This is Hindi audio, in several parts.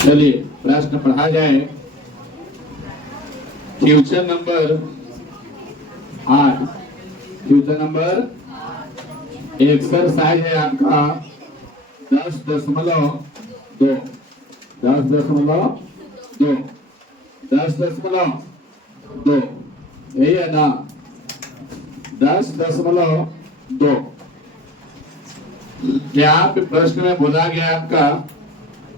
चलिए प्रश्न पढ़ा जाए। Question number 8। Question number exercise है आपका 10.2 10.2 10.2 यही है ना। 10.2 यहाँ पे प्रश्न में बोला गया आपका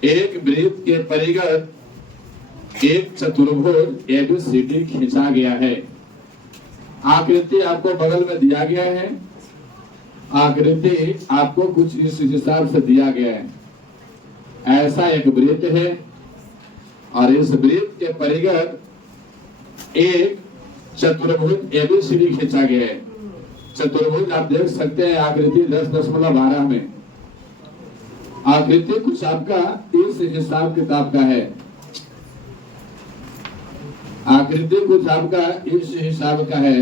एक वृत्त के परिगत एक चतुर्भुज एबीसीडी खींचा गया है। आकृति आपको बगल में दिया गया है। आकृति आपको कुछ इस हिसाब से दिया गया है। ऐसा एक वृत्त है और इस वृत्त के परिगत एक चतुर्भुज एबीसीडी खींचा गया है। चतुर्भुज आप देख सकते हैं आकृति 10.12 में। आकृति कुछ आपका इस हिसाब किताब का है। आकृति कुछ आपका इस हिसाब का है।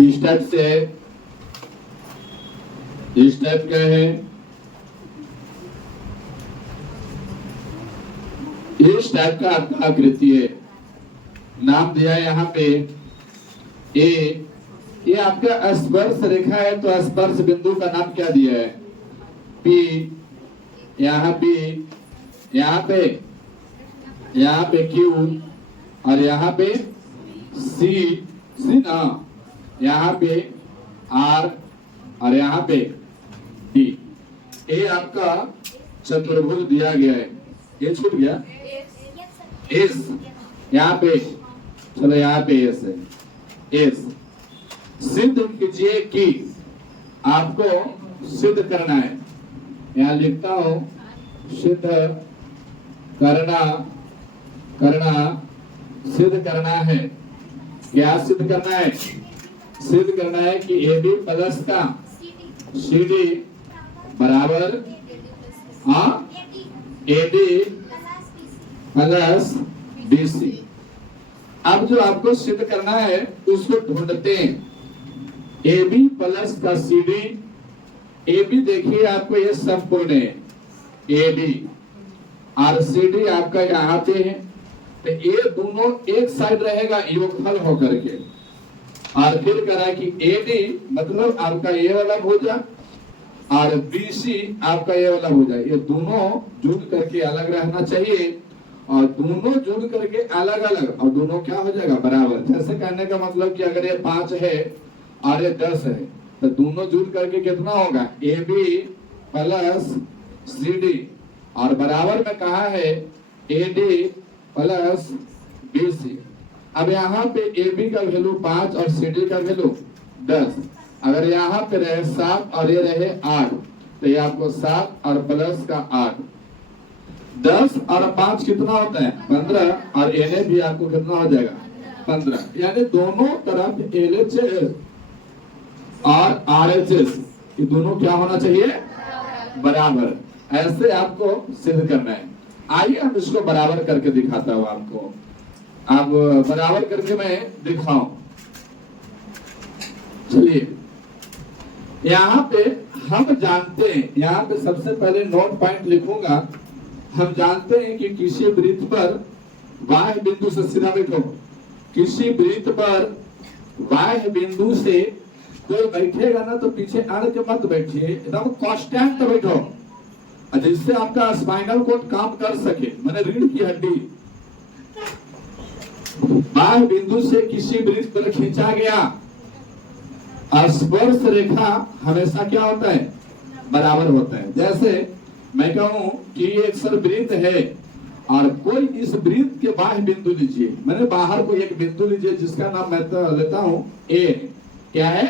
इस टाइप से इस टाइप का है। इस टाइप का आपका आकृति है। नाम दिया है यहाँ पे ए। ये आपका स्पर्श रेखा है तो स्पर्श बिंदु का नाम क्या दिया है? पी। यहाँ पी, यहाँ पे क्यू और यहाँ पे सी ना। यहाँ पे आर और यहाँ पे डी। ये आपका चतुर्भुज दिया गया है। ये छूट गया एस। यहाँ पे चलो यहाँ पे एस है। एस सिद्ध कीजिए कि आपको सिद्ध करना है। यहाँ लिखता हूं सिद्ध सिद्ध करना है। क्या सिद्ध करना है? सिद्ध करना है कि ए बी प्लस का सी डी बराबर A D plus B C. अब जो आपको सिद्ध करना है उसको ढूंढते हैं। ए बी प्लस का सी डी। ए बी देखिए आपको ये संपूर्ण है ए बी और सी डी आपका यहाँ पे है। तो ये दोनों एक साइड रहेगा योगफल होकर के। और फिर करा कि ए डी मतलब आपका ये वाला भुजा और बी सी आपका ये वाला भुजा। ये दोनों जुड़ करके अलग रहना चाहिए और दोनों जुड़ करके अलग अलग और दोनों क्या हो जाएगा? बराबर। जैसे कहने का मतलब कि अगर ये 5 है और ये 10 है तो दोनों जुड़ करके कितना होगा? A B plus C D और बराबर में कहा है A D plus B C. अब यहाँ पे ए बी का वैल्यू 5 और सी डी का वैल्यू 10। अगर यहाँ पे रहे 7 और ये रहे 8 तो ये आपको 7 और प्लस का 8। 10 और 5 कितना होता है? 15 और एल भी आपको कितना हो जाएगा? 15। यानी दोनों तरफ एलएचएस और आरएचएस ये दोनों क्या होना चाहिए? बराबर। ऐसे आपको सिद्ध करना है। आइए हम इसको बराबर करके दिखाता हूं आपको। अब बराबर करके मैं दिखाऊं। चलिए यहाँ पे हम जानते हैं, यहाँ पे सबसे पहले नोट पॉइंट लिखूंगा। हम जानते हैं कि किसी वृत्त पर बाह्य बिंदु से सीधा बैठो। किसी वृत्त पर बाह्य बिंदु से कोई बैठेगा ना तो पीछे अड़ के मत बैठिए, एकदम कांस्टेंट बैठो जिससे आपका स्पाइनल कोड काम कर सके, माने रीढ़ की हड्डी। बाह्य बिंदु से किसी वृत्त पर खींचा गया स्पर्श रेखा हमेशा क्या होता है? बराबर होता है। जैसे मैं कहूं कि ये एक वृत्त है और कोई इस वृत्त के बाह्य बिंदु लीजिए, मैंने बाहर कोई एक बिंदु लीजिए जिसका नाम मैं तो लेता हूं ए। क्या है?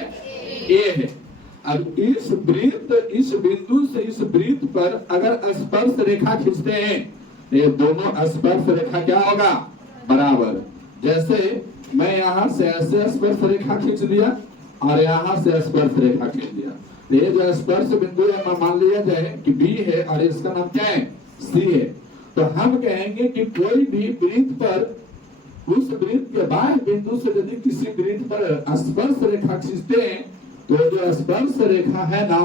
ए है। अब इस बिंदु से इस वृत्त पर अगर स्पर्श रेखा खींचते हैं तो ये दोनों स्पर्श रेखा क्या होगा? बराबर। जैसे मैं यहाँ से ऐसे स्पर्श रेखा खींच दिया और यहाँ से स्पर्श रेखा खींच दिया। ये जो स्पर्श बिंदु है मान लिया जाए कि बी है और इसका नाम क्या है? सी है। तो हम कहेंगे कि कोई भी वृत्त पर उस वृत्त के बाह्य बिंदु से यदि किसी वृत्त पर स्पर्श रेखा खींचते हैं तो जो स्पर्श रेखा है ना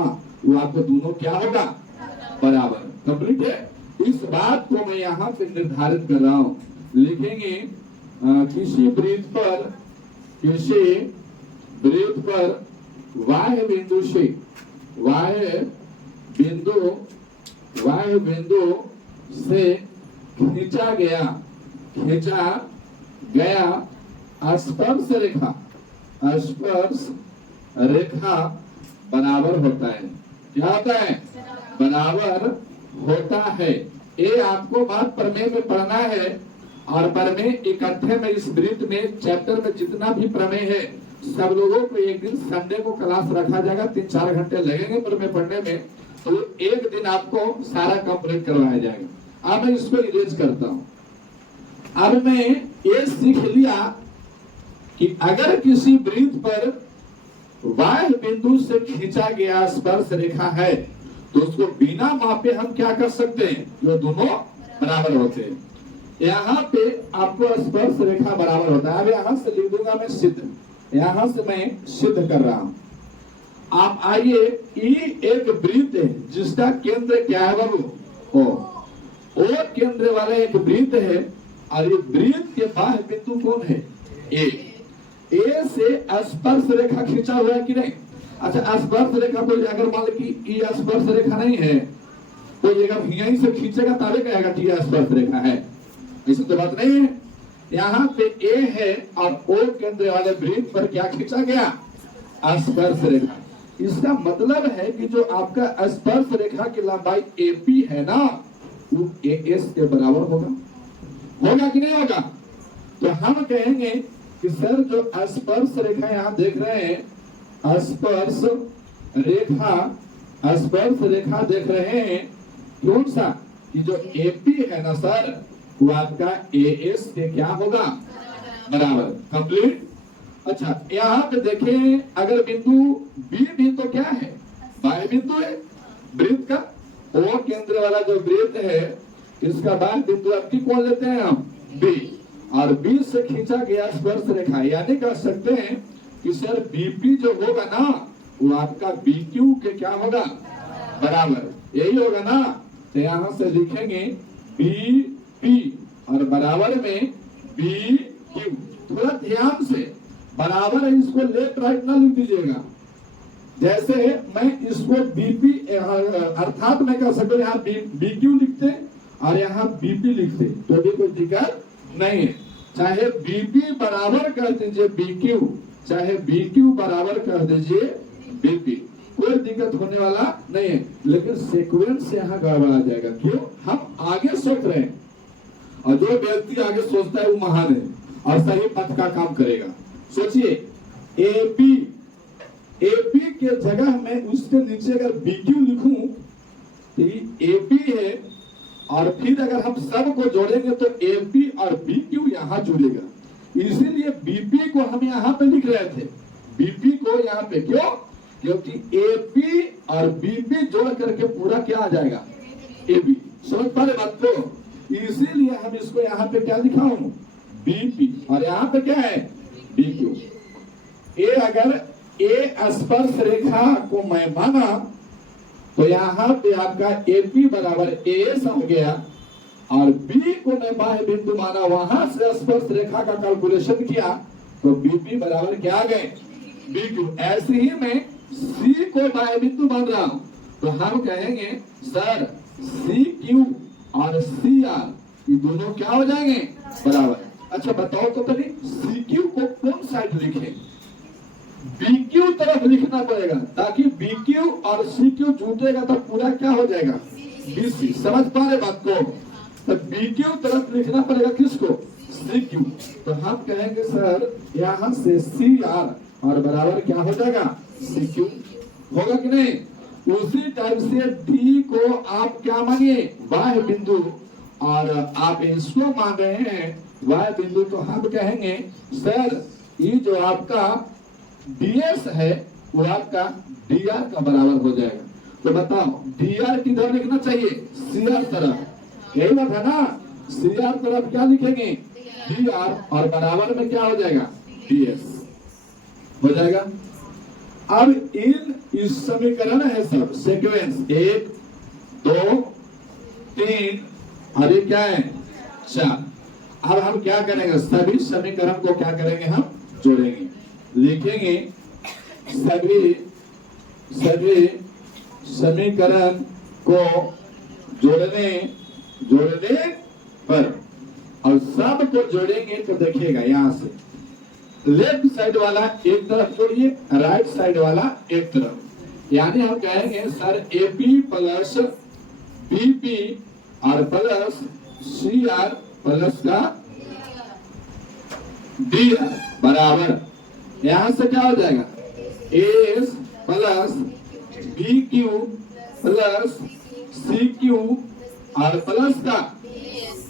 वो आपको दोनों क्या होगा? बराबर। कंप्लीट है। इस बात को मैं यहाँ पे निर्धारित कर रहा हूं। लिखेंगे किसी वृत्त पर वाह्य बिंदु से खींचा गया स्पर्श रेखा बराबर होता है। क्या होता है? बराबर होता है। ये आपको बात प्रमेय में पढ़ना है। और प्रमेय इकट्ठे में इस वृत्त में चैप्टर में जितना भी प्रमेय है सब लोगों को एक दिन संडे को क्लास रखा जाएगा। 3-4 घंटे लगेंगे प्रमेय पढ़ने में, तो एक दिन आपको सारा कंप्लीट करवाया जाएगा। अब मैं इसको इरेज करता हूं। अब मैं ये सीख लिया कि अगर किसी वृत्त पर वाह्य बिंदु से खींचा गया स्पर्श रेखा है तो उसको बिना मापे हम क्या कर सकते हैं? जो दोनों बराबर होते हैं। यहाँ पे आपको स्पर्श रेखा बराबर होता है। अब यहाँ से लिख दूंगा मैं सिद्ध, यहाँ से मैं सिद्ध कर रहा हूं। आप आइए, एक वृत्त है जिसका केंद्र क्या है बाबू? ओ केंद्र वाला एक वृत्त है और ये वृत्त के बाह्य बिंदु कौन है? ए से स्पर्श रेखा खींचा हुआ है कि नहीं? अच्छा, स्पर्श रेखा कोई अगर मान लो कि ये स्पर्श रेखा नहीं है, कोई अगर यहीं से खींचेगा तभी कहेगा कि ये स्पर्श रेखा है। ऐसी तो बात नहीं है। यहाँ पे ए है और ओ केंद्र वाले वृत्त पर क्या खींचा गया? स्पर्श रेखा। इसका मतलब है कि जो आपका स्पर्श रेखा की लंबाई एपी है ना, वो एएस के बराबर होगा कि नहीं होगा? तो हम कहेंगे कि सर जो स्पर्श रेखा यहाँ देख रहे हैं, स्पर्श रेखा देख रहे हैं, कौन सा? कि जो एपी है ना सर, वो आपका एएस के क्या होगा? बराबर। कंप्लीट। अच्छा, यहाँ पे देखें, अगर बिंदु बी भी तो क्या है? बाह्य बिंदु है वृत्त का। ओ केंद्र वाला जो वृत्त है इसका बाह्य बिंदु आपकी कौन लेते हैं हम? बी। और बी से खींचा गया स्पर्श रेखा, यानी कह सकते हैं कि सर बीपी जो होगा ना, वो आपका बीक्यू के क्या होगा? बराबर। यही होगा ना? तो यहाँ से लिखेंगे बीपी और बराबर में बीक्यू। थोड़ा ध्यान से, बराबर है, इसको लेफ्ट राइट ना लिख दीजिएगा। जैसे मैं इसको बीपी अर्थात मैं कह सकता हूँ यहाँ बीक्यू लिखते और यहाँ बीपी लिखते तो भी कोई दिक्कत नहीं है। चाहे बीपी बराबर कर दीजिए बीक्यू, चाहे बीक्यू बराबर कर दीजिए बीपी, कोई दिक्कत होने वाला नहीं है। लेकिन सीक्वेंस यहाँ गड़बड़ा जाएगा। क्यों? हम आगे सोच रहे हैं और जो व्यक्ति आगे सोचता है वो महान है और सही पथ का काम करेगा। सोचिए, एपी के जगह में उसके नीचे अगर बीक्यू लिखूं तो ये एपी है, और फिर अगर हम सब को जोड़ेंगे तो एपी और बीक्यू यहाँ जुड़ेगा। इसीलिए बीपी को हम यहाँ पे लिख रहे थे, बीपी को यहाँ पे। क्यों? क्योंकि एपी और बीपी जोड़ करके पूरा क्या आ जाएगा? एबी। समझ पा रहे बात को? इसीलिए हम इसको यहाँ पे क्या लिखा हूं? बीपी, और यहाँ पे क्या है? बीक्यू। अगर ए स्पर्श रेखा को मैं माना तो यहाँ पे आपका एपी बराबर एएस हो गया, और बी को मैं बाह्य बिंदु माना, वहां से स्पर्श रेखा का कैलकुलेशन किया तो बीपी बराबर क्या आ गए? बीक्यू। ऐसे ही मैं सी को बाह्य बिंदु मान रहा हूं तो हम कहेंगे सर सी क्यू और सी आर ये दोनों क्या हो जाएंगे? बराबर। अच्छा बताओ तो पहले सी क्यू को कौन साइड लिखें? बीक्यू तरफ लिखना पड़ेगा, ताकि बीक्यू और सीक्यू जुटेगा तो पूरा क्या हो जाएगा? बीसी। समझ पा रहे बात को? तो बीक्यू तरफ लिखना पड़ेगा किसको? सीक्यू। तो हम कहेंगे सर यहाँ से सी आर और बराबर क्या हो जाएगा? सीक्यू। होगा कि नहीं? उसी टाइप से डी को आप क्या मानिए? बाह्य बिंदु, और आप इसको मान रहे हैं बाह्य बिंदु, तो हम कहेंगे सर ये जो आपका डीएस है वो आपका डीआर का बराबर हो जाएगा। तो बताओ डीआर किधर लिखना चाहिए? सीआर तरफ। यही बात है ना? सीआर तरफ क्या लिखेंगे? डीआर, और बराबर में क्या हो जाएगा? डीएस हो जाएगा। अब इस समीकरण है सब सीक्वेंस 1 2 3 और ये क्या है 4। अब हम क्या करेंगे, सभी समीकरण को क्या करेंगे, हम जोड़ेंगे, लिखेंगे सभी समीकरण को जोड़ने पर, और सब को जोड़ेंगे तो देखिएगा यहां से लेफ्ट साइड वाला एक तरफ जोड़िए, राइट साइड वाला एक तरफ, यानी हम कहेंगे सर AP प्लस BP और प्लस CR प्लस का DR बराबर, यहां से क्या हो जाएगा AS plus BQ plus CQ और प्लस का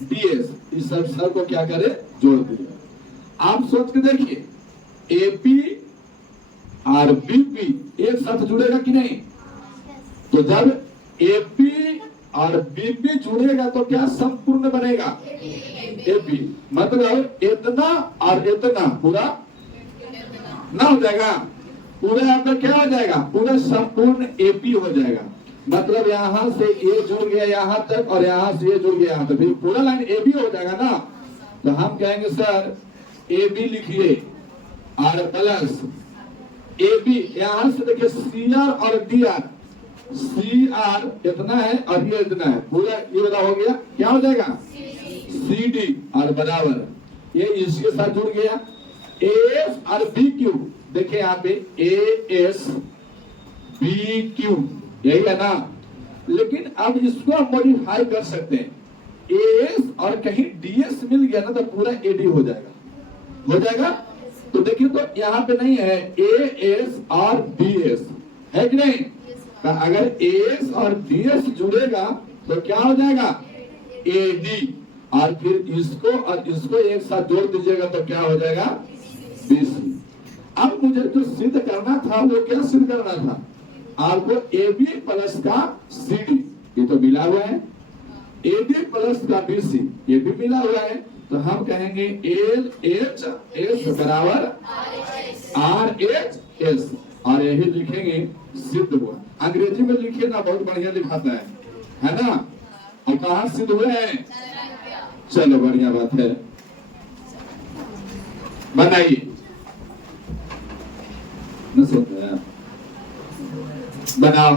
DS, इस सब को क्या करे, जोड़ दिए। आप सोच के देखिए AP और BP एक साथ जुड़ेगा कि नहीं, तो जब AP और BP जुड़ेगा तो क्या संपूर्ण बनेगा AP, मतलब इतना और इतना पूरा ना हो जाएगा, पूरा आपका क्या हो जाएगा, पूरा संपूर्ण AP हो जाएगा। मतलब यहाँ से ये जुड़ गया यहाँ तक और यहाँ से ये जुड़ गया यहाँ तक, फिर पूरा लाइन AB हो जाएगा ना। तो हम कहेंगे सर AB लिखिए और प्लस AB, यहाँ से देखिए CR और DR, CR इतना है और ये इतना है, पूरा ये वाला हो गया, क्या हो जाएगा CD और बराबर ये इसके साथ जुड़ गया AS और BQ, देखिए यहाँ पे AS BQ यही है ना, लेकिन अब इसको हम मॉडिफाई कर सकते हैं, AS और कहीं DS मिल गया ना तो पूरा AD हो जाएगा। तो देखिए तो यहाँ पे नहीं है AS और DS है कि नहीं, तो अगर AS और DS जुड़ेगा तो क्या हो जाएगा AD, और फिर इसको और इसको एक साथ जोड़ दीजिएगा तो क्या हो जाएगा BC। अब मुझे जो सिद्ध करना था वो क्या सिद्ध करना था, आपको AB प्लस का CD ये तो मिला हुआ है, AD प्लस का BC ये भी मिला हुआ है, तो हम कहेंगे LHS बराबर RHS, और यही लिखेंगे सिद्ध हुआ। अंग्रेजी में लिखिए ना, बहुत बढ़िया लिखाता है ना। और कहाँ सिद्ध हुए हैं, चलो बढ़िया बात है, बनाइए न सुनते हैं, बनाओ।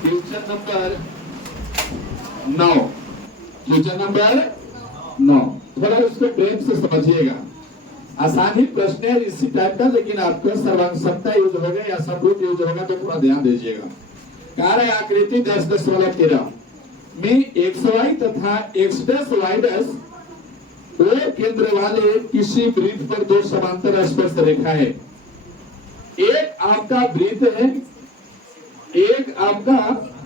क्वेश्चन नंबर 9, क्वेश्चन नंबर 9, थोड़ा इसको प्रेम से समझिएगा, आसानी प्रश्न है इसी टाइप का, लेकिन आपका सर्वांगसमता यूज होगा या समरूप यूज होगा तो थोड़ा ध्यान दीजिएगा। कह रहे आकृति 10-10-13 में XY तथा X' O केंद्र वाले किसी वृत्त पर दो समांतर स्पर्श रेखा है, एक आपका वृत्त है, एक आपका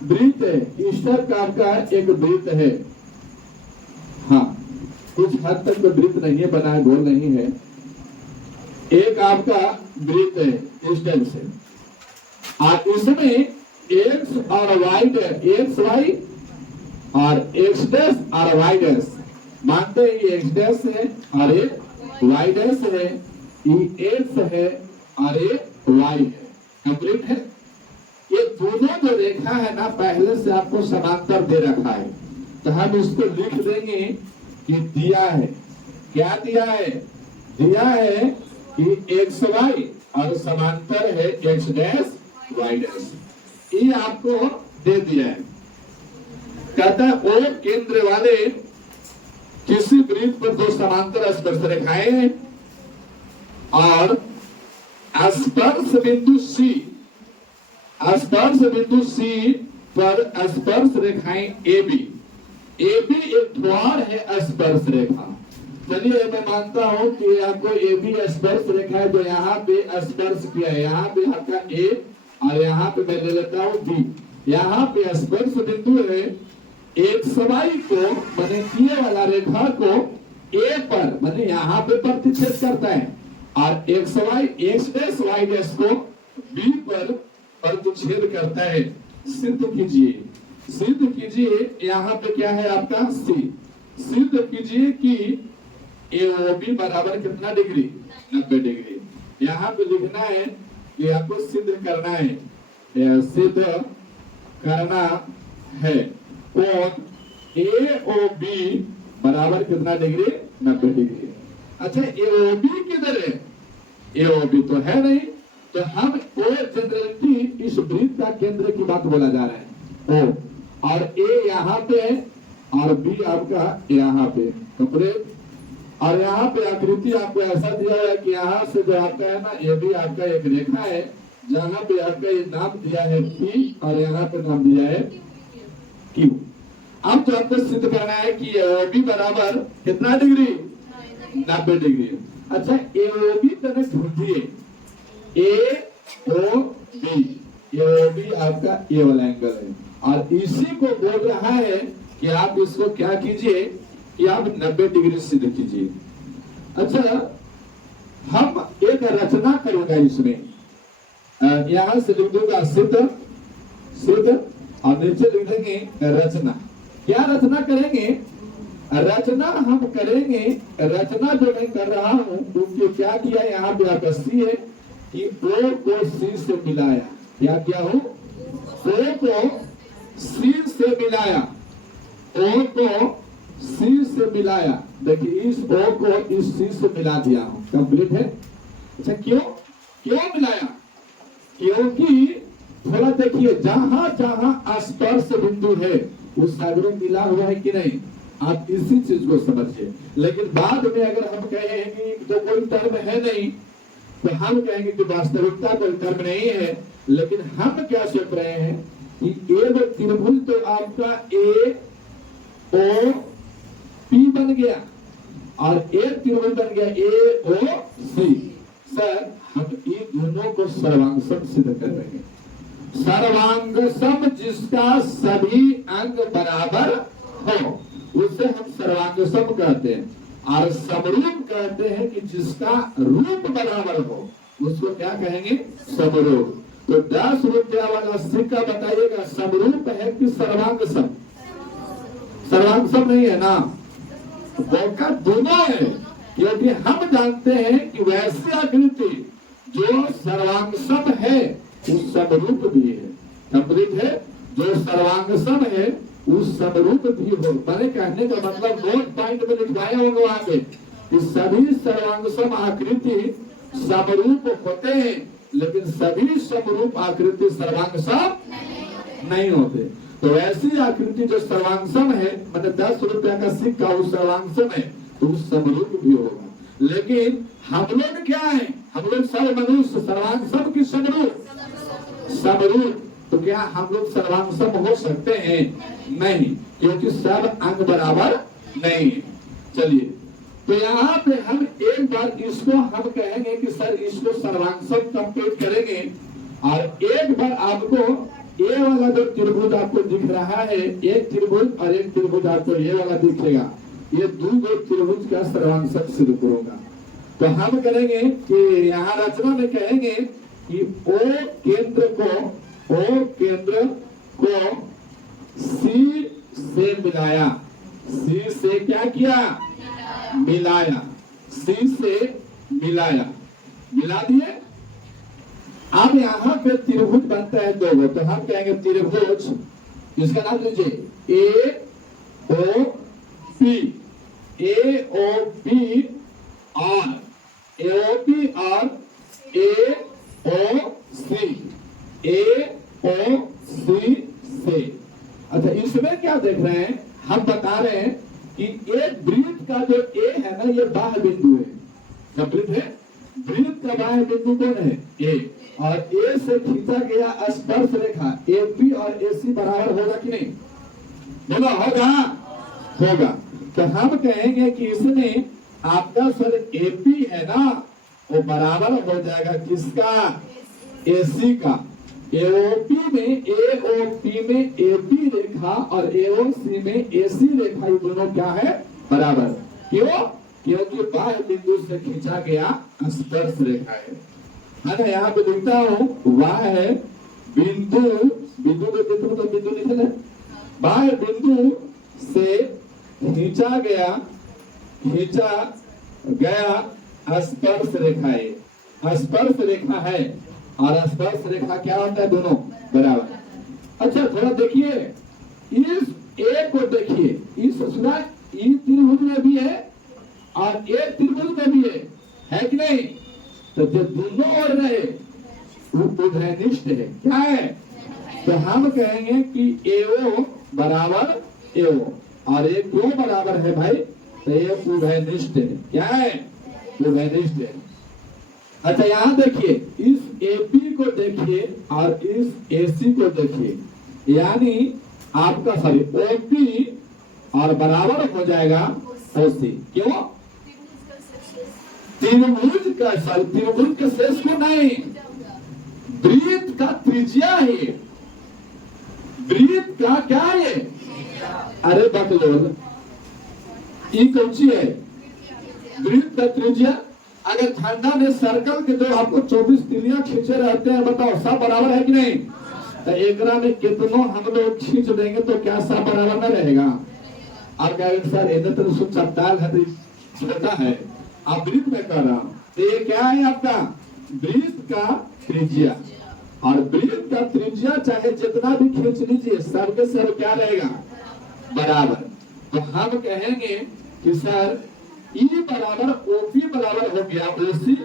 वृत्त है, इस तरह का आपका एक वृत्त है, हाँ कुछ हद तक तो वृत्त नहीं है, बना है, गोल नहीं है, एक आपका वृत्त है इस टाइप से, और इसमें X और Y XY और X' और Y' मानते हैं ये X' है और ये Y' है, ये X है और ये Y है, कंप्लीट है। ये दोनों जो रेखा है ना पहले से आपको समांतर दे रखा है, तो हम इसको लिख देंगे कि दिया है, क्या दिया है, दिया है कि XY और समांतर है X' Y', ये आपको दे दिया है। कहता है O केंद्र वाले किसी वृत्त पर दो समांतर स्पर्श रेखाएं और स्पर्श बिंदु C पर स्पर्श रेखाएं AB एक द्वार है स्पर्श रेखा। चलिए मैं मानता हूं कि आपको AB स्पर्श रेखा है, तो यहाँ पे स्पर्श किया है, यहाँ पे आपका A और यहाँ पे मैं ले लेता हूँ B, यहाँ पे स्पर्श बिंदु है, XY को माने किए वाला रेखा को A पर माने यहाँ पे प्रतिच्छेद करता है, और XY X' को B पर प्रतिच्छेद करता है। सिद्ध कीजिए यहाँ पे क्या है आपका C, सिद्ध कीजिए कि AOB बराबर कितना डिग्री, 90 डिग्री। यहाँ पे लिखना है कि आपको सिद्ध करना है सिद्ध करना है। कोण AOB बराबर कितना डिग्री? 90 डिग्री। अच्छा, AOB किधर है? AOB तो है नहीं, तो हम O जनरलिटी इस वृत्त का केंद्र की बात बोला जा रहा है। O और A यहाँ पे है और B आपका यहाँ पे कंप्लीट। और यहाँ पे आकृति आपको ऐसा दिया है कि यहाँ से जो आपका है ना, ये भी आपका एक रेखा है जहाँ पे आपका ये नाम दिया है P और यहाँ पे नाम दिया है Q। अब तो आपको सिद्ध करना है कि AOB बराबर कितना डिग्री? 90 डिग्री। अच्छा, AOB तने ढूंढिए। AOB आपका ये वाला एंगल है और इसी को बोल रहा है कि आप इसको क्या कीजिए कि आप 90 डिग्री सिद्ध कीजिए। अच्छा, हम एक रचना करेंगे इसमें। यहां से लिख दूंगा सिद्ध, सिद्ध और नीचे लिख देंगे रचना। क्या रचना करेंगे? रचना हम करेंगे। रचना जो मैं कर रहा हूं उसके क्या किया, यहाँ पे आप सी है कि O को C से मिलाया। क्या किया हूं? O को C से मिलाया। O को C से मिलाया। देखिए, इस O को इस C से मिला दिया हूं। कंप्लीट है। अच्छा, क्यों क्यों मिलाया? क्योंकि थोड़ा देखिए, जहां जहां स्पर्श बिंदु है उस सागर मिला हुआ है कि नहीं, आप इसी चीज को समझिए। लेकिन बाद में अगर हम कहें कि तो कोई टर्म है नहीं, तो हम कहेंगे कि वास्तविकता कोई टर्म नहीं है। लेकिन हम क्या सोच रहे हैं कि एक त्रिभुज तो आपका AOP बन गया और एक त्रिभुज बन गया AOC। सर, हम इन दोनों को सर्वांगसम सिद्ध कर रहे हैं। सर्वांगसम जिसका सभी अंग बराबर हो उसे हम सर्वांगसम कहते हैं। और समरूप कहते हैं कि जिसका रूप बराबर हो उसको क्या कहेंगे? समरूप। तो 10 रुपया वाला सिक्का बताइएगा, समरूप है कि सर्वांगसम? सर्वांगसम नहीं है ना, मौका दोनों है। क्योंकि हम जानते हैं कि वैसी आकृति जो सर्वांगसम है उस समरूप भी है। कंप्लीट है। जो सर्वांगसम है उस समरूप भी हो। मैंने कहने का मतलब नोट पॉइंट में लिखवाया होगा वहां पे कि सभी सर्वांगसम आकृति समरूप होते हैं, लेकिन सभी समरूप आकृति सर्वांगसम नहीं होते। तो ऐसी आकृति जो सर्वांगसम है, मतलब 10 रुपया का सिक्का उस सर्वांगसम है तो उस समरूप भी होगा। लेकिन हम लोग क्या है? हम लोग सब मनुष्य सर्वांगसम की समरूप? समरूप। तो क्या हम लोग सर्वांगसम हो सकते हैं? नहीं, क्योंकि सब अंग बराबर नहीं है। चलिए, तो यहाँ पे हम एक बार इसको हम कहेंगे कि सर इसको सर्वांगसम कंप्लीट करेंगे। और एक बार आपको ये वाला जो त्रिभुज आपको दिख रहा है, एक त्रिभुज और एक त्रिभुज आपको ये वाला दिखेगा, ये दो त्रिभुज का सर्वांगसम सिद्ध करूंगा। तो हम करेंगे कि यहाँ रचना में कहेंगे कि O केंद्र को C से मिलाया। C से क्या किया? मिलाया। C से मिलाया, मिला दिए। अब यहाँ पे त्रिभुज बनता है दो, तो हम कहेंगे त्रिभुज, इसका नाम लीजिए AOP। AOP और AOP और AOC। AOC से। अच्छा, इसमें क्या देख रहे हैं? हम बता रहे हैं कि एक वृत्त का जो A है ना, ये बाह्य बिंदु है। कंप्लीट है। वृत्त का बाह्य बिंदु कौन है? A। और A से खींचा गया स्पर्श रेखा AP और AC बराबर होगा कि नहीं? बोला होगा? होगा। तो हम कहेंगे कि इसमें आपका सर AP है ना, वो बराबर हो जाएगा किसका? AC का। AOP में AP रेखा और AOC में AC रेखा, ये दोनों क्या है? बराबर। क्यों? क्योंकि बाह्य बिंदु से खींचा गया स्पर्श रेखा है ना। यहाँ पे लिखता हूँ वह है बिंदु, बिंदु के चित्र तो बिंदु लिखे ना, बाह्य बिंदु से खींचा गया स्पर्श रेखा है। स्पर्श रेखा है और स्पर्श रेखा क्या होता है, दोनों बराबर। अच्छा थोड़ा देखिए, इस ए को देखिए, इस ई त्रिभुज में भी है और ए त्रिभुज में भी है कि नहीं? तो जो दोनों ओर रहे वो उभयनिष्ठ है। क्या है? तो हम कहेंगे कि एओ बराबर एओ, और ये क्यों बराबर है भाई? तो ये उभयनिष्ठ है। क्या है? उभयनिष्ठ है। अच्छा यहाँ देखिए, इस एपी को देखिए और इस एसी को देखिए, यानी आपका सॉरी ओपी और बराबर हो जाएगा ओसी। क्यों? त्रिभुज का सॉरी त्रिभुज के शेष को नहीं, वृत्त का त्रिज्या है। वृत्त का क्या है? अरे बकलोल, ये कौन सी है? वृत्त का त्रिज्या। अगर झंडा में सर्कल के जो आपको 24 तीलियां खींचे रहते हैं, बताओ सब बराबर है कि नहीं? तो एकरा में कितनों हम लोग खींच देंगे तो क्या सब बराबर न रहेगा? आप कहेंगे सर इधर तो सुख चपटाल है, छोटा है, आप वृत्त में कर रहा हूं। तो ये क्या है आपका? वृत्त का त्रिज्या। और वृत्त का त्रिज्या चाहे जितना भी खींच लीजिए, सबके सब क्या रहेगा? बराबर। तो हम कहेंगे कि सर ई बराबर ओपी बराबर हो गया ओसी,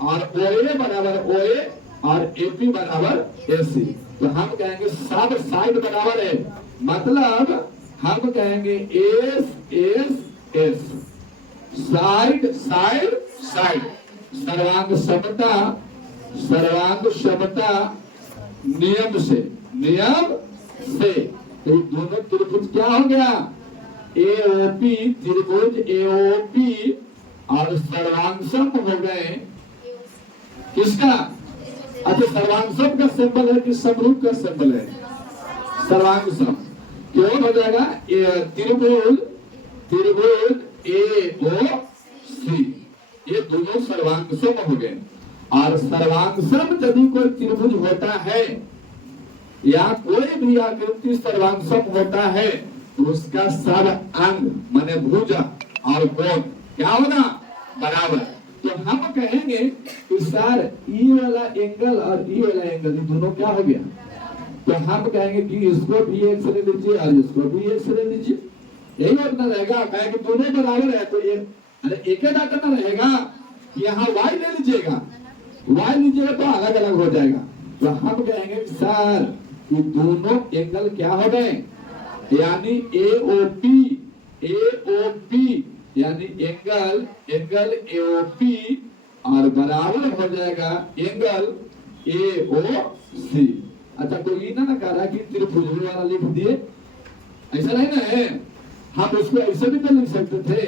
और ओए बराबर ओए, और एपी बराबर एसी। तो हम कहेंगे सब साइड बराबर है, मतलब हम कहेंगे S S S, side side side, सर्वांग समता, सर्वांग समता नियम से, नियम से। तो दोनों त्रिभुज क्या हो गया? एओपी त्रिभुज एओपी और सर्वांगसम हो गए किसका? अच्छा सर्वांगसम का सिंबल है कि समरूप का सिंबल है? सर्वांगसम। क्यों हो जाएगा? त्रिभुज त्रिभुज एओसी, ये दोनों सर्वांगसम हो गए। और सर्वांगसम यदि कोई त्रिभुज होता है या कोई भी आकृति सर्वांगसम होता है, उसका सब अंग माने भुजा और कोण क्या होगा? बराबर। तो हम कहेंगे कि सर ई वाला एंगल और ई वाला एंगल ये दोनों क्या हो गया? तो हम कहेंगे कि इसको भी एक्स ले लीजिए और इसको भी एक्स ले लीजिए, यही अपना रहेगा। कहेंगे दोनों बराबर है तो ये अरे एक ही डाटा ना रहेगा, यहाँ वाई ले लीजिएगा, वाई लीजिएगा तो अलग अलग हो जाएगा। तो हम कहेंगे सर कि दोनों एंगल क्या हो गए? यानी एओपी एओपी यानी एंगल एंगल एओपी और बराबर हो जाएगा एंगल एओसी। अच्छा कोई ये ना कह रहा कि त्रिभुज वाला लिख दिए, ऐसा नहीं ना है। हम उसको ऐसे भी तो लिख सकते थे,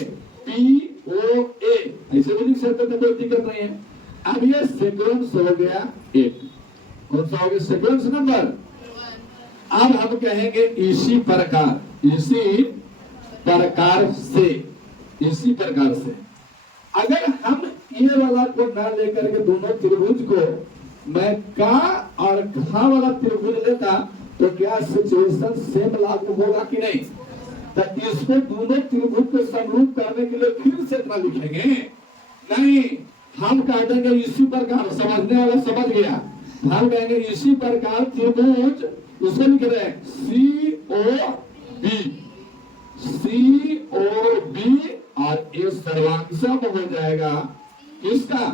POA ऐसे भी लिख सकते थे, कोई दिक्कत नहीं है। अब ये सीक्वेंस हो गया एक, कौन सा हो गया? Sequence number. अब हम कहेंगे इसी प्रकार, इसी प्रकार से, इसी प्रकार से अगर हम ये वाला को ना लेकर के दोनों त्रिभुज को मैं का और घा वाला त्रिभुज लेता तो क्या सिचुएशन सेम लागू होगा कि नहीं? तो इसको दोनों त्रिभुज को समरूप करने के लिए फिर से इतना लिखेंगे नहीं, हम कह देंगे इसी प्रकार, समझने वाला समझ गया। हम कहेंगे इसी प्रकार त्रिभुज, उसको लिख रहे हैं COB, COB और ये सर्वांगसम हो जाएगा किसका?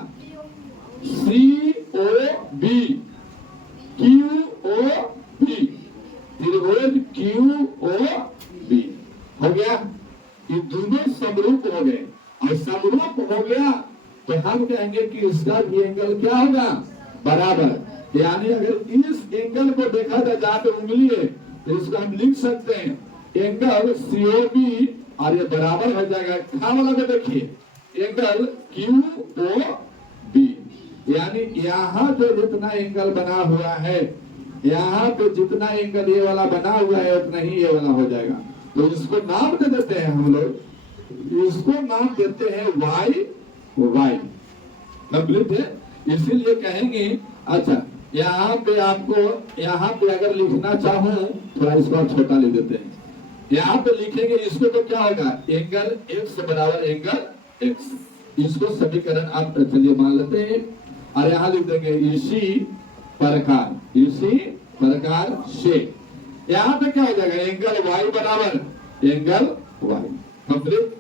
COB, QOB, त्रिभुज QOB हो गया। ये दोनों समरूप हो गए, और समरूप हो गया तो हम कहेंगे कि इसका भी एंगल क्या होगा? बराबर। यानी अगर इस एंगल को देखा जाए जहाँ पे उंगली है तो इसको हम लिख सकते हैं एंगल COB और ये बराबर हो जाएगा खा वाला को देखिए एंगल QOB। यानी यहाँ पे जितना एंगल बना हुआ है, यहाँ पे जितना एंगल ये वाला बना हुआ है उतना ही ये वाला हो जाएगा। तो इसको नाम दे देते हैं हम लोग, इसको नाम देते हैं Y Y कंप्लीट है। इसीलिए कहेंगे अच्छा यहाँ पे आपको, यहाँ पे अगर लिखना चाहूं थोड़ा इसको छोटा लिख देते हैं, यहाँ पे लिखेंगे इसको तो क्या होगा? एंगल x बराबर एंगल x। इसको समीकरण आप चलिए मान लेते हैं और यहाँ लिख देंगे इसी प्रकार, इसी प्रकार से। यहाँ पे क्या हो जाएगा, एंगल वाई बराबर एंगल वाई। कंप्लीट।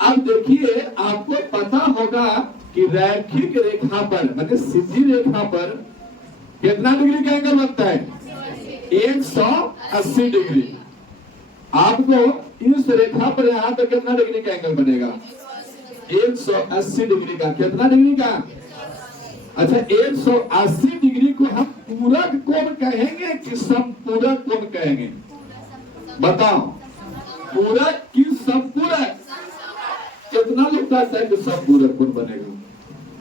अब देखिए आपको पता होगा कि रैखिक रेखा पर माने सीधी रेखा पर कितना डिग्री का एंगल बनता है, 180 डिग्री। आपको इस रेखा पर यहाँ पे कितना डिग्री का एंगल बनेगा, 180 डिग्री का। कितना डिग्री का, अच्छा 180 डिग्री को हम पूरक कोण कहेंगे कि समपूरक कोण कहेंगे, बताओ। पूरक कि समपूरक, कितना लोग चाहता है कि समपूरक कोण बनेगा?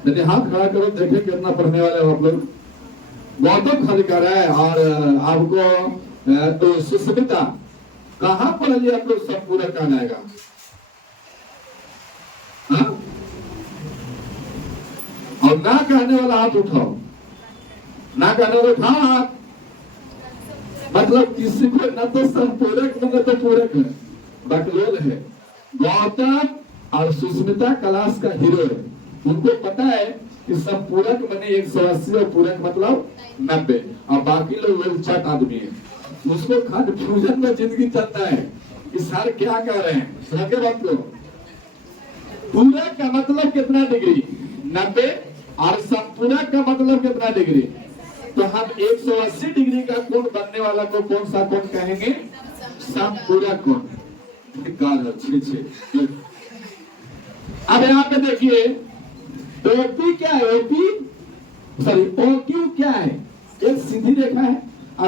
नहीं, हाथ खड़ा करो, देखें कितना पढ़ने वाले हो आप लोग। गौतम खाली कर रहा है और आपको तो सुस्मिता कहाँ पर है आप लोग समपूरक कहना आएगा? हाँ? और ना कहने वाला हाथ उठाओ, ना कहने वाला उठाओ हाथ। मतलब किसी को न तो संपूरक न तो पूरक है, बकलोल है। गौतम और सुस्मिता क्लास का हीरो है, उनको पता है कि संपूरक माने 180 और पूरक मतलब 90, और बाकी लोग उलचट आदमी है, उसको कंफ्यूजन में जिंदगी चलता है कि सर क्या कह रहे हैं। समझे बात को? पूरक का मतलब कितना डिग्री, 90, और संपूरक का मतलब कितना डिग्री। तो हम 180 डिग्री का कोण बनने वाला को कौन सा कोण कहेंगे, संपूरक कोण। अब यहाँ पे देखिए ओपी क्या है, ओपी सॉरी ओक्यू क्या है, एक सीधी रेखा है,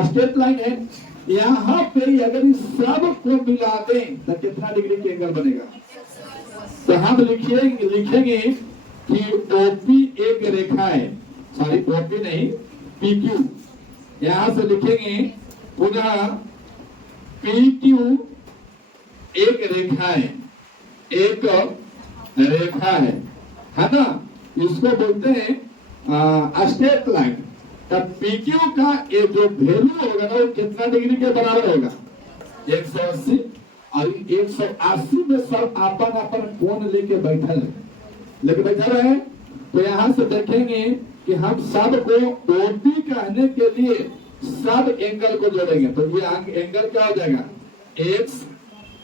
स्ट्रेट लाइन है। यहाँ पे अगर इस सब को मिला दें तो कितना डिग्री के एंगल बनेगा? तो हम लिखेंगे कि ओपी एक रेखा है, सॉरी ओपी नहीं पीक्यू। यहां से लिखेंगे पुनः पीक्यू एक रेखा है, एक रेखा है ना, इसको बोलते हैं स्ट्रेट लाइन। तब पीक्यू का ये जो वैल्यू होगा ना वो कितना डिग्री के बराबर होगा, 180। और 180 में सब अपन अपन कोण लेके बैठल है। तो यहाँ से देखेंगे कि हम सब को ओपी कहने के लिए सब एंगल को जोड़ेंगे। तो ये एंगल क्या हो जाएगा, x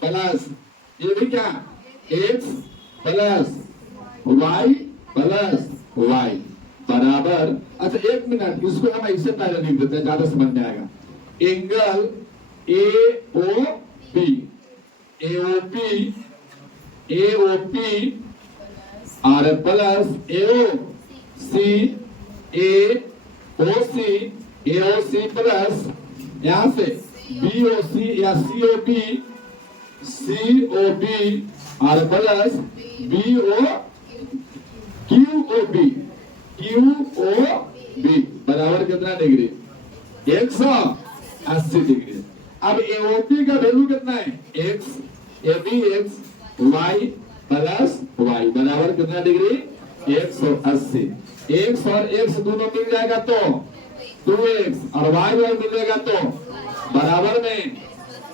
प्लस ये भी क्या, x plus y plus y बराबर। अच्छा एक मिनट, इसको हम ऐसे पहले लिख देते हैं, ज्यादा समझ में आएगा। एंगल AOP और प्लस AOC प्लस यहाँ से BOC या COP और प्लस QOB बराबर कितना डिग्री, 180 डिग्री। अब AOP का वैल्यू कितना है, AB y प्लस y बराबर कितना डिग्री, 180। x और x दोनों मिल जाएगा तो 2x, और y मिलेगा तो बराबर में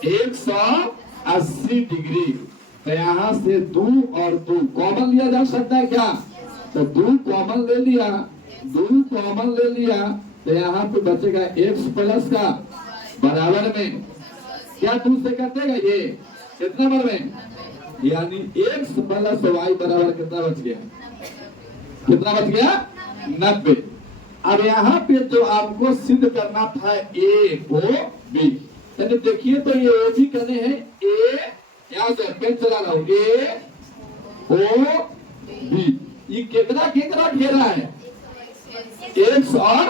180 डिग्री। तो यहाँ से 2 और 2 कॉमन लिया जा सकता है क्या, तो 2 कॉमन ले लिया, 2 कॉमन ले लिया, तो यहाँ पे बचेगा x प्लस का बराबर में क्या 2 से कटेगा, ये कितना नंबर में, यानी x प्लस y बराबर कितना बच गया, कितना बच गया, 90। अब यहाँ पे जो आपको सिद्ध करना था AOB, यानी देखिए तो ये OB कहने हैं A, यहाँ से पेन चला रहा हूँ, AOB ये कितना कितना घेरा है, x और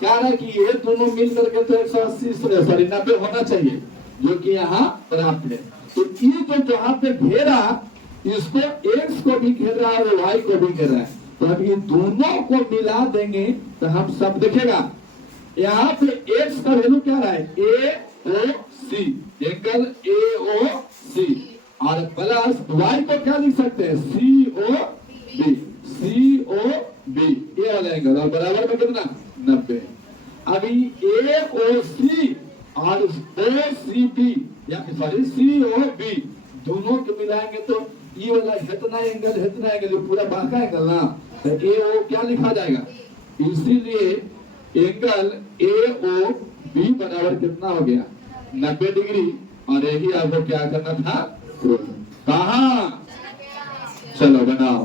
क्या रहा कि ये दोनों मिल करके तो 180 सॉरी 90 होना चाहिए, जो कि यहाँ प्राप्त है। तो ये जो जहाँ पे घेरा, इसको x को भी घेर रहा है और y को भी घेर रहा है। तो हम ये दोनों को मिला देंगे तो हम सब देखेगा, यहाँ पे x का वैल्यू क्या रहा है, AOC, एंगल AOC, और प्लस y को क्या लिख सकते हैं, COB, ये वाला एंगल, और बराबर में कितना, 90। अभी AOC और OCB या सॉरी COB दोनों को मिलाएंगे तो ये वाला इतना एंगल पूरा बाका एंगल ना, तो AO क्या लिखा जाएगा, इसीलिए एंगल AO B बराबर कितना हो गया 90 डिग्री। और यही आपको क्या करना था कहा। चलो बनाओ,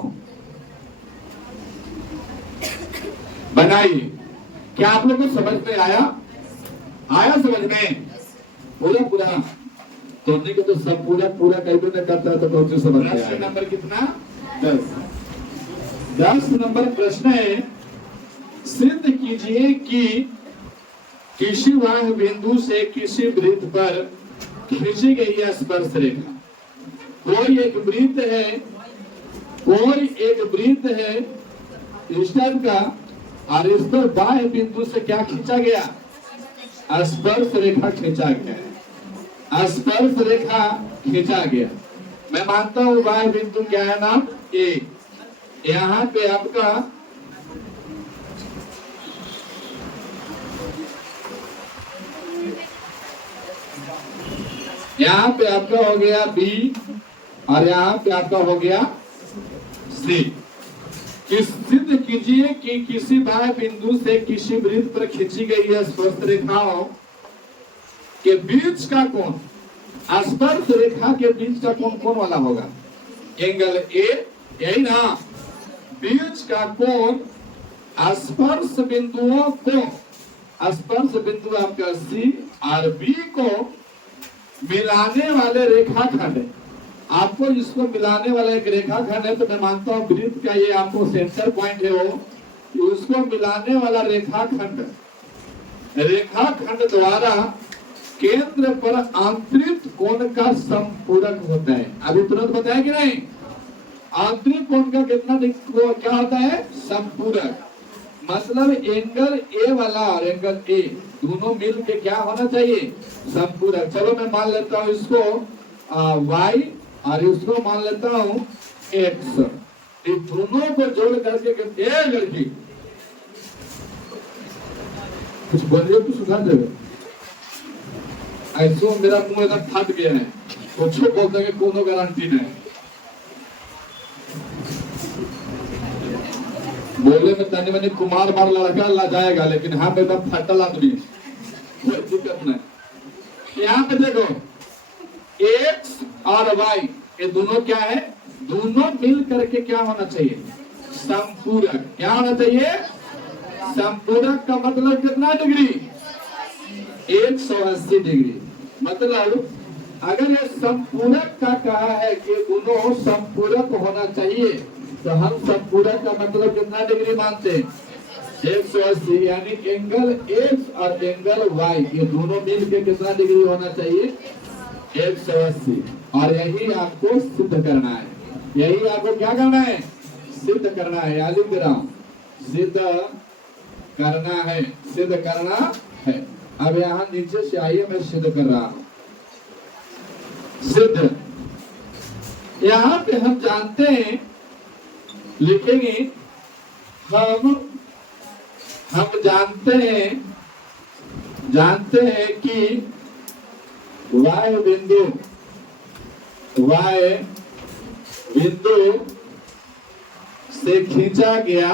बनाइए। क्या आप लोगों को समझ में आया? आया समझ में? पूरा पूरा तो नहीं कि तो सब पूरा पूरा कई भी नहीं करता तो कौन सी समझ में आया? प्रश्न नंबर कितना 10 नंबर प्रश्न है, सिद्ध कीजिए कि किसी वाह्य बिंदु से किसी वृत्त पर खींची गई है स्पर्श रेखा। कोई एक वृत्त है, कोई एक वृत्त है इस टाइप का, और इस पर बाह्य बिंदु से क्या खींचा गया स्पर्श रेखा खींचा गया, स्पर्श रेखा खींचा गया। मैं मानता हूं बाह्य बिंदु क्या है नाम ए। यहाँ पे आपका हो गया बी और यहाँ पे आपका हो गया सी। सिद्ध कीजिए कि किसी बाह्य बिंदु से किसी वृत्त पर खींची गई है स्पर्श रेखाओं के बीच का कोण, स्पर्श रेखा के बीच का कोण कौन वाला होगा? एंगल ए, यही ना। बीच का कोण स्पर्श बिंदुओं को, स्पर्श बिंदु आपका सी और बी को मिलाने वाले रेखाखंड है। आपको इसको मिलाने वाला एक रेखाखंड है, तो मैं मानता हूं वृत्त का ये आपको सेंटर पॉइंट है, वो उसको मिलाने वाला रेखाखंड द्वारा केंद्र पर आंतरिक कोण का संपूरक होता है। अभी तुरंत बताया कि नहीं? आंतरिक कोण का कितना क्या होता है? संपूरक। मतलब एंगल ए वाला और एंगल ए दोनों मिल के क्या होना चाहिए? संपूरक। चलो मैं मान लेता हूं इसको y और इसको मान लेता हूं x। इन दोनों को जोड़ करके ए लड़की कुछ बोलिए तो सुधार देवे। ऐसो मेरा मुंह एकदम फट गया है, कुछ बोलते हैं कोनो गारंटी नहीं। बोले में तनी मनी कुमार मार लड़का ला जाएगा, लेकिन हाँ एकदम फटल आदमी, कोई दिक्कत नहीं। यहाँ पे देखो x और y ये दोनों क्या है? दोनों मिल करके क्या होना चाहिए? संपूरक। क्या होना चाहिए? संपूरक का मतलब कितना डिग्री? 180 डिग्री। मतलब अगर ये संपूरक का कहा है कि दोनों संपूरक होना चाहिए, तो हम संपूरक का मतलब कितना डिग्री मानते हैं? 180। यानी एंगल x और एंगल y ये दोनों मिल के कितना डिग्री होना चाहिए? 180। और यही आपको सिद्ध करना है। यही आपको क्या करना है? सिद्ध करना है। या लिख रहा हूं सिद्ध करना है, सिद्ध करना है। अब यहाँ नीचे से आइए, मैं सिद्ध कर रहा हूं। सिद्ध यहाँ पे हम जानते हैं, लिखेंगे हम जानते हैं कि y बिंदु से खींचा गया,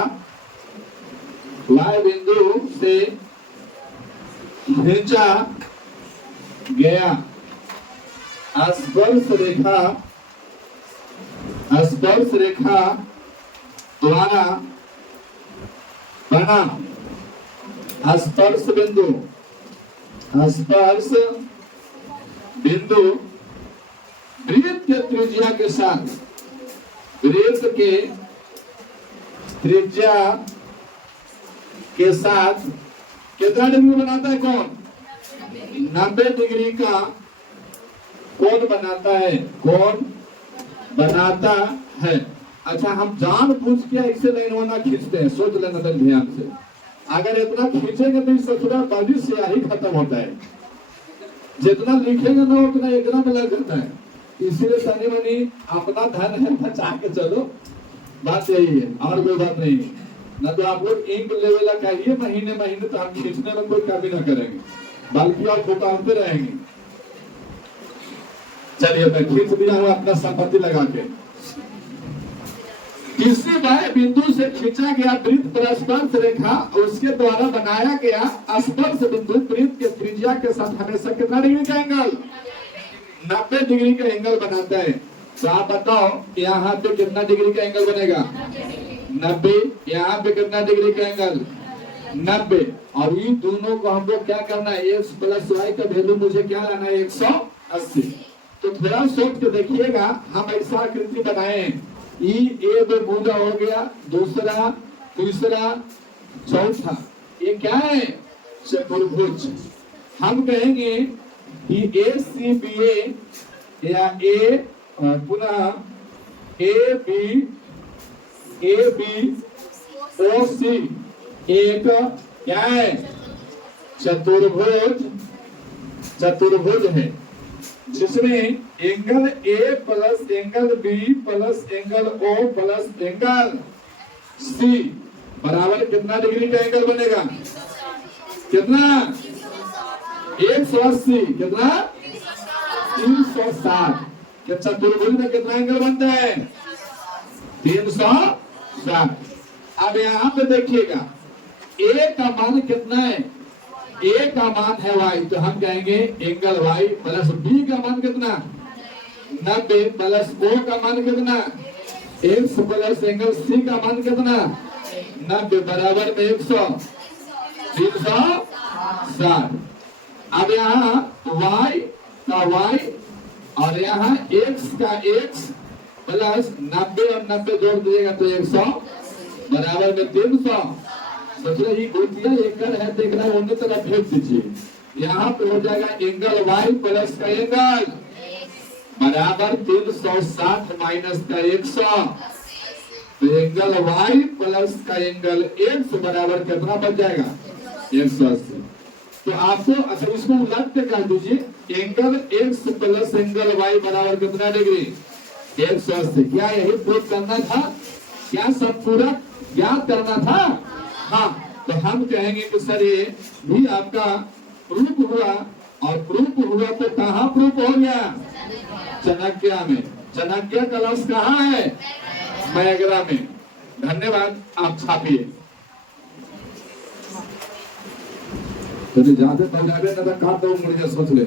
y बिंदु से खींचा गया स्पर्श रेखा द्वारा बना स्पर्श बिंदु वृत्त के त्रिज्या के साथ, वृत्त के त्रिज्या के साथ कितना डिग्री बनाता है? कौन 90 डिग्री का कोण बनाता है, कोण बनाता है। अच्छा, हम जानबूझ के ऐसे लाइन वाला खींचते हैं, सोच लेना था ध्यान से। अगर इतना खींचेंगे तो ससुरा बाजी से ही खत्म होता है। जितना लिखेंगे ना उतना एकरा में लग जाता है। इसीलिए तनी मनी अपना धन है बचा के चलो, बात यही है और कोई बात नहीं है। ना तो आप लोग इंक लेवल कहिए महीने महीने, तो हम खींचने में कोई कमी ना करेंगे, बल्कि आप फुटाते रहेंगे। चलिए मैं खींच दिया हूँ अपना संपत्ति लगा के। किसी बाह्य बिंदु से खींचा गया वृत्त परस्पर्श रेखा उसके द्वारा बनाया गया स्पर्श बिंदु वृत्त के त्रिज्या के साथ हमेशा कितना डिग्री का एंगल 90 डिग्री का एंगल बनाता है। तो आप बताओ यहाँ पे कितना डिग्री का एंगल बनेगा 90, यहाँ पे कितना डिग्री का एंगल 90। और ये दोनों को हमको क्या करना है x प्लस वाई का वैल्यू मुझे क्या लाना है 180। तो थोड़ा सोच के देखिएगा हम ऐसा आकृति बनाए ए बुरा हो गया, दूसरा तीसरा चौथा, ये क्या है चतुर्भुज। हम कहेंगे कि ए सी बी ए या ए पुनः ए बी ओ सी एक क्या है चतुर्भुज है, जिसमें angle A plus angle B plus angle O plus angle C बराबर कितना डिग्री का एंगल बनेगा कितना 180, कितना 360। चतुर्भुज में कितना एंगल बनता है 360। अब यहाँ पे देखिएगा ए का मान कितना है, ए का मान है वाई, तो हम कहेंगे एंगल वाई प्लस बी का मान कितना 90 प्लस ओ का मान कितना एक्स प्लस एंगल सी का मान कितना 90 बराबर में 360। अब यहाँ y का y और यहाँ x का x प्लस 90 और 90 जोड़ दीजिएगा तो 100 बराबर में 300। सोचिए ये गोतिया एंगल है देखना उन्हें तरफ भेज दीजिए। यहाँ पे हो जाएगा एंगल y प्लस का एंगल बराबर 360 माइनस का 100। तो एंगल y प्लस का एंगल x बराबर कितना बच जाएगा 180। तो आपको अच्छा इसको उलट के कह दीजिए angle x plus angle y बराबर कितना डिग्री 180। क्या यही प्रूफ करना था, क्या सब पूरा याद करना था? हाँ, तो हम कहेंगे कि सर ये भी आपका प्रूफ हुआ, और प्रूफ हुआ तो कहाँ प्रूफ हो गया चाणक्य में। चाणक्य क्लास कहाँ है मयगरा में। धन्यवाद, आप छापिए। तो ज्यादा तजाबे न काट दो मुझे सोच ले।